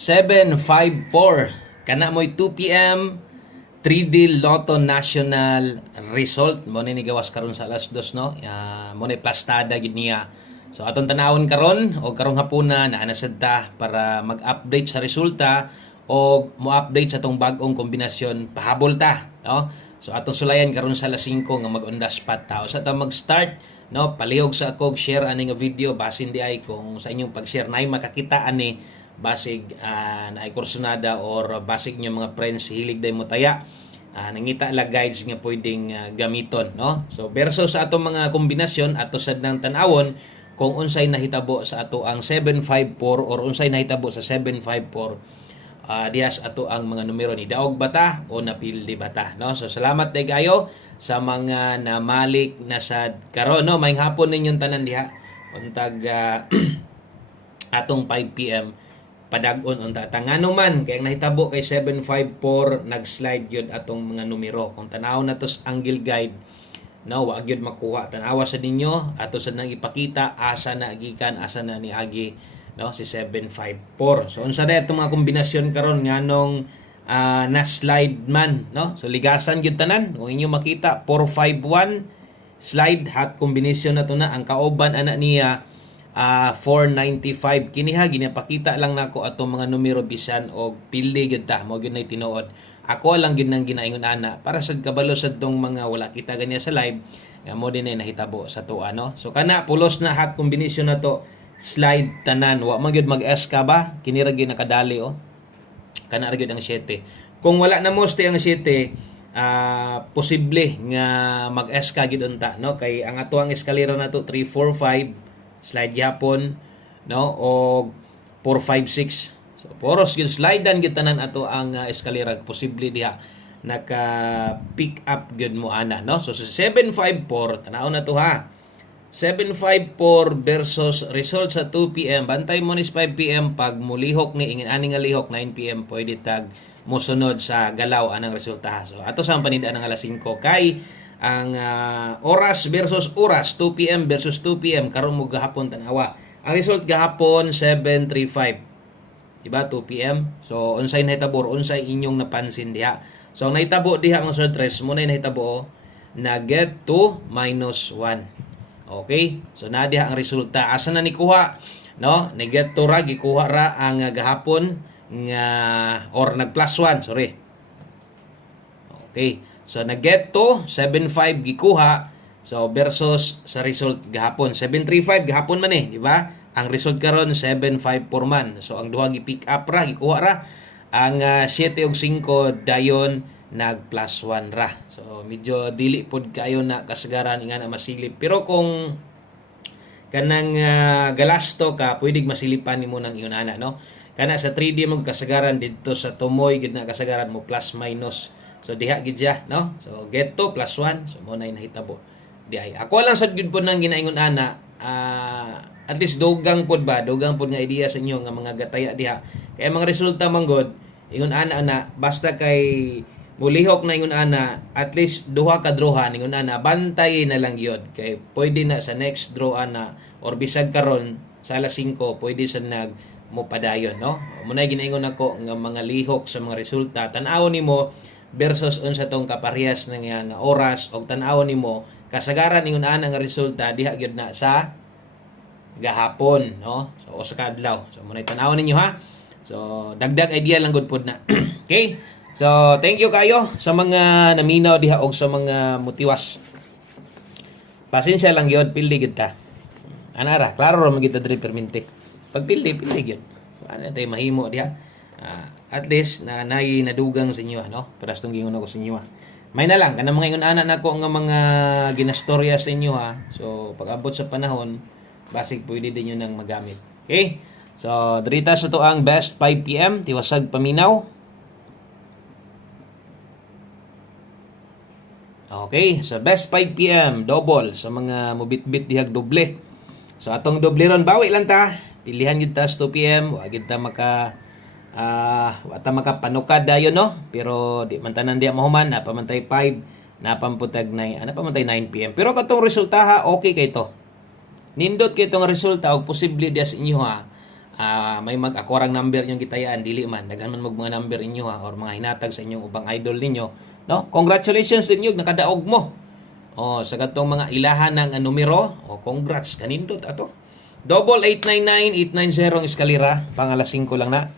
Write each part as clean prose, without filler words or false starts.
754 kana mo'y 2 p.m. 3D Lotto National result mo ni gawas karon sa alas 2 no. Mo ni plastada gid niya. So atong tanawon karon o karong hapuna na anasad ta para mag-update sa resulta o mo-update sa tong bag-ong kombinasyon pahabol ta no. So atong sulayan karon sa alas 5 nga mag-on the spot ta. Sa ta mag-start no, palihog sa ako share ani nga video basin di ay kung sa inyong pag-share nay makakita ani basig na ay kursunada or basig nyo mga friends hilig day mo taya nangita la guides nga pwedeng gamiton no. So versus sa atong mga kombinasyon ato sad nang tan-awon kung unsay nahitabo sa ato ang 754 or unsay nahitabo sa 754 dias ato ang mga numero ni daog bata o napildi bata no. So salamat day kayo sa mga namalik na sad karon no. Maayong hapon ninyong tanan diha untag atong 5 PM padag-on unta tangano man kay nahitabo kay 754 nag-slide gyud atong mga numero. Kung tanaw na tos angle guide no, wa gyud makuha. Tanawa sa ninyo ato sa nang ipakita asa na gikan asa na ni agi no si 754. So unsa day atong mga kombinasyon karon nganong na-slide man no. So ligasan gyud tanan kung inyo makita 451 slide hot combination na to na ang kauban ana niya 495 kiniha ginapakita lang nako atong mga numero bisan og pili gyud ta mo gyud nay tinuod. Ako lang gyud nang ginaingon ana para sad kabalo sad tong mga wala kita ganiya sa live nga mo din ay nahitabo sa to ano. So kana pulos na hot combination na to slide tanan wa man gyud mag-S ka ba kini ra gyud nakadali oh. Kana ra gyud ang 7. Kung wala na mo stay ang 7 posible nga mag-S ka gyud unta no kay ang ato ang eskalera na to 345 slide yapon no o 456. So poros gyud slidean gyud tanan ato ang eskalera posible diha naka pick up gyud mo ana no. So sa 754 tanaw na to ha. 754 versus result sa 2 PM bantay mo ni 5 PM pag mulihok ni ingin ani nga lihok 9 PM pwede tag mosunod sa galaw anang resulta. So ato sa panidaan ng alas 5 kay ang oras versus oras 2 PM versus 2 PM karon mo gahapon tanawa. Ang result gahapon 735. Diba 2 PM? So unsay nahitabo unsay inyong napansin diha. So ang nahitabo diha ang result tres mo na nahitabo na get to -1. Okay? So na diha ang resulta. Asa na ni kuha no? Ni get to ra gikuha ra ang gahapon nga or nag +1, sorry. Okay. So nag-get to 75 gikuha. So versus sa result gahapon 735 gahapon man di ba? Ang result karon 754 man. So ang duha gi-pick up ra gikuha ra. Ang 7 ug 5 dayon nag +1 ra. So medyo dili pod kayo na kasagaran nga na masilip. Pero kung kanang galasto ka pwede masilipan nimo nang iyon ana no. Kana sa 3D mo kasagaran didto sa tumoy gid na kasagaran mo plus minus. So diha gid siya no. So get to +1 so mo nay nahitabo di ay. Ako lang sad gid pod nang ginaingon ana at least dogang pod nga idea sa inyo nga mga gataya diha. Kay mga resulta manggod ingon ana basta kay mulihok na ingon ana at least duha ka drawhan ingon ana bantay na lang yun kay pwede na sa next draw ana or bisag karon sa alas 5 pwede sa nag mo padayon no. Muna ginaingon ako nga mga lihok sa mga resulta tan-awon nimo versus unsa tong kaparehas nga oras og tan-awon nimo kasagaran ingon ana nga resulta diha gyud na sa gahapon no. So o sa kadlaw. So muna tan-awon ninyo ha. So dagdag idea lang gud pod na. Okay? So thank you kayo sa mga naminaw diha og sa mga motiwas. Pasensya lang gyud pildi gyud ta. Anara, klaro ra magita diri permente. Pag pildi gyud. So ano tay mahimo diha. At least na nay nadugang sa inyo no. Pero astong gingon ako sa inyo ha. May na lang kanang mga ingon ana nako nga mga ginastorya sa inyo ha. So pag abot sa panahon basig pwede din yun nang magamit. Okay? So dirita sa to ang best 5 PM tiwasag paminaw. Okay, so best 5 PM double sa mga mobit-bit dihag doble. So atong doble ron bawi lang ta. Pilihan gid ta sa 2 PM, wa gid ta makapanukad dayon no. Pero di man tanan diya mahuman na pamantay 5, na pamputag 9, ana pamantay 9 PM. Pero katong resulta ha, okay kay to. Nindot kay tong resulta og posible diya sa inyo ha. may mag-akorang number inyong gitayaan, dili man daghan man mga number inyo ha, or mga hinatag sa inyong ubang idol ninyo, no? Congratulations sa inyo, nakadaog mo. Sa gatong mga ilahan ng numero, congrats kanindot ato. Double 899-890 ang eskalera, pang alas 5 lang na.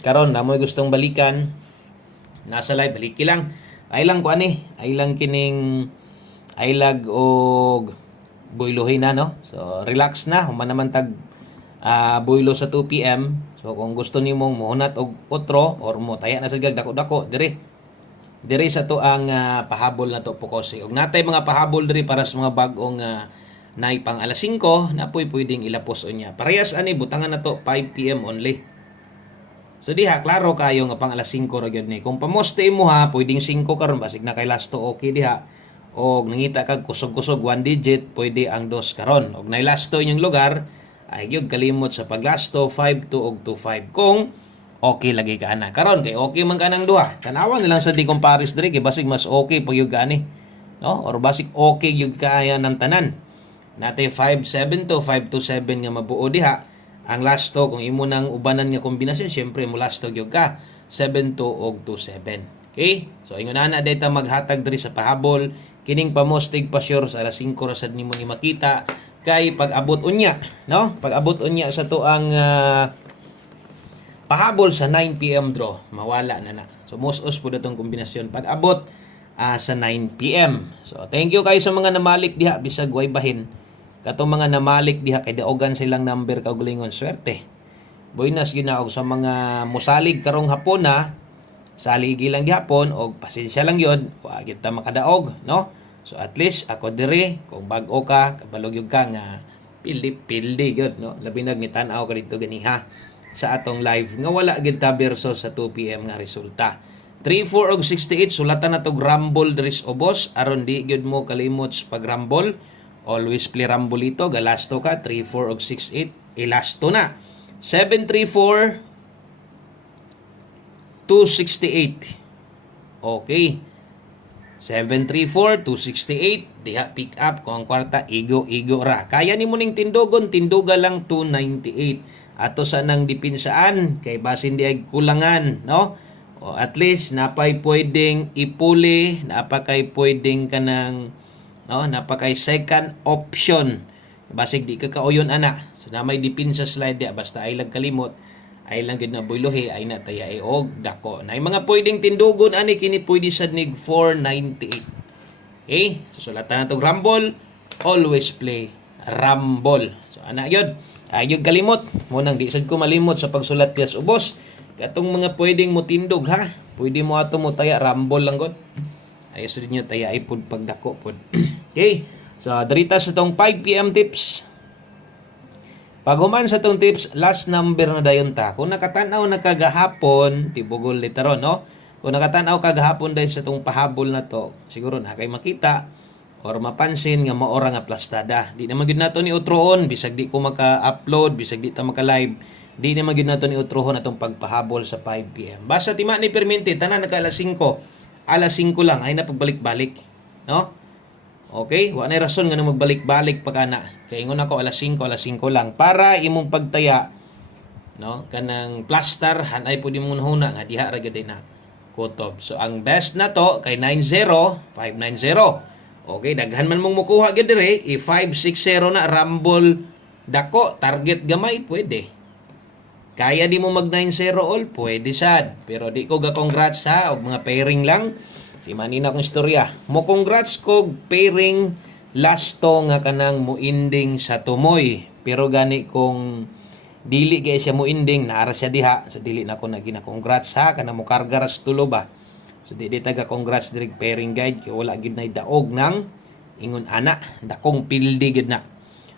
Karon na mo'y gustong balikan, nasa live, baliki lang. Ay lang ko ani, ay lang kining aylag og buylohin na, no? So relax na, human naman tag buylo sa 2 PM. So kung gusto nimo muhunat og otro or mo taya na sa dako-dako diri sa to ang pahabol na to Pocosi. Og natay mga pahabol diri para sa mga bag-ong nay pang alas 5 na pwedeng ilapos unya. Parehas ani butangan na to 5 PM only. So diha klaro kayo nga pang alas 5 ra gyud ni. Kung pamoste mo ha, pwedeng 5 karon basig na kay last to okay diha. Og nangita kag kusog-kusog 1 digit, pwede ang 2 karon. Og nay last to inyong lugar, ay gyud kalimot sa paglasto 5 to og 25 kung okay lagi ka ana. Karon kay okay man kanang duha. Tanawan nilang sa di compares diri kay basig mas okay pag gyud gani. No? Or basig okay gyud kaya ng tanan. Natay 5-7 to 5-7 nga mabuo diha. Ang last to kung imo nang ubanan nga kombinasyon, syempre mo last to gyud ka 7-2 og 2-7. Okay? So ingon ana data maghatag diri sa pahabol kining pamostig pa sure sa alas 5 ra sad nimo ni makita kay pag-abot unya, no? Pag-abot unya sa to ang pahabol sa 9 PM draw, mawala na na. So most-us po datong kombinasyon pag-abot sa 9 PM. So thank you kayo sa mga namalik diha bisag way bahin. Katong mga namalik diha kay daogan silang number kaugalingon swerte. Buenas ginaog sa mga musalig karong hapon na saligi lang gihapon og pasensya lang yun, wa gyud ta makadaog, no? So at least ako dire kung bag-o ka, kabalog yun ka nga pildi gyud, no? Labi na gitan-aw ka dito ganiha sa atong live nga wala gyud ta versus sa 2 PM nga resulta. 34 og 68 sulatan na to rumble dris obos aron di gyud mo kalimot sa pag-rumble. Always play rumble ito, galasto ka 34 og 68 ilasto na. 734 268. Okay. 734-268 diha pick up kung ang kwarta igo ra. Kaya nimo ning tindogon, tinduga lang 298. Ato sa nang dipinsaan kay basin di ay kulangan, no? O at least napay pwedeng ipuli, napakay pwedeng kanang no, napakay second option. Basig di ka kauyon ana. So na may dipinsa slide dia basta ay lang kalimot. Ay lang gid na buylohi ay nataya ay og dako. Na mga pwedeng tindugon ani kini pwede sad nig 498. Okay? So sulatan natong rumble, always play rumble. So ana gyud. Ayog kalimot. Mo nang di sad ko malimot sa pagsulat yes ubos. Katong mga pwedeng mo tindog ha. Pwede mo ato mo taya rumble lang gud. Ay sud niyo taya ipod pagdako pod. Okay? So darita sa tong 5 PM tips. Pag human sa itong tips, last number na dayon ta. Kung nakatanaw na kagahapon, tibugol literon, no? Kung nakatanaw kagahapon dahil sa itong pahabol na to, siguro na kay makita or mapansin nga maora nga plastada. Di naman yun nato ni utroon, bisag di ko maka-upload, bisag di ta maka-live, di naman yun nato ni utroon atong pagpahabol sa 5 PM. Basta tima ni permente, tanan naka alas 5. Alas 5 lang, ay na pagbalik-balik, no? Okay, wa na rason nga na magbalik-balik pa kana. Kay ingon ako alas 5 lang para imong pagtaya no kanang plaster hanay pud imong huna nga diha ra gyud na kutob. So ang best na to kay 90590. Okay, daghan man mong mukuha gyud dire, i560 na rumble dako, target gamay pwede. Kaya di mo mag 90 all, pwede sad. Pero di ko ga congrats ha og mga pairing lang. Di manina kong istorya. Mo congrats ko pairing last to nga kanang muinding sa tumoy. Pero gani kung dili kay siya muinding, naara siya diha. So dili na ko na gina-congrats ha. Kanang mo kargaras tulo ba. So di taga-congrats direct pairing guide. Kaya wala gid na daog ng ingon ana. Dakong pildi gid na.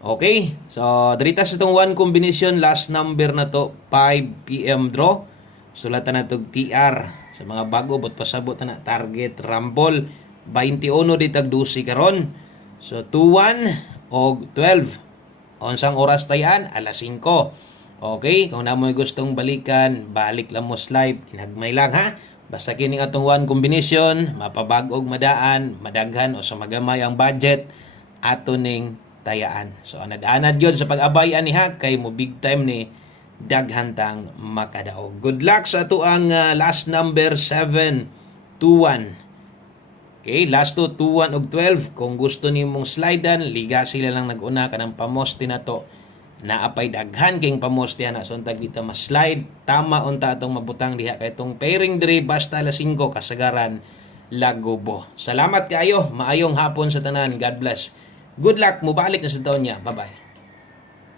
Okay. So dirita sa itong one combination, last number na to, 5 PM draw. Sulatan na to TR. Sa mga bago, bot pasabot na target rumble 21 di tag 12 karon. So 21 og 12. Unsang oras tayan? Alas 5. Okay, kung namoy gustong balikan, balik lang mo live, kinagmay lang ha. Basta kining atong one combination, mapabag og madaan, madaghan o sa magamay ang budget ato ning tayaan. So anad-anad yun sa pag-abay ani ha kay mo big time ni daghantang makadaog. Good luck sa ato ang last number 721. Okay, last 2, 21 ug 12. Kung gusto nimong slidean, liga sila lang nag-una kanang pamoste na to. Naapay daghan kayong pamoste na. So, untag dito mas-slide. Tama unta atong mabutang diha. Kaya itong pairing diri basta alas 5 kasagaran Lagubo. Salamat kayo. Maayong hapon sa tanan. God bless. Good luck. Mubalik na sa taon niya. Bye-bye.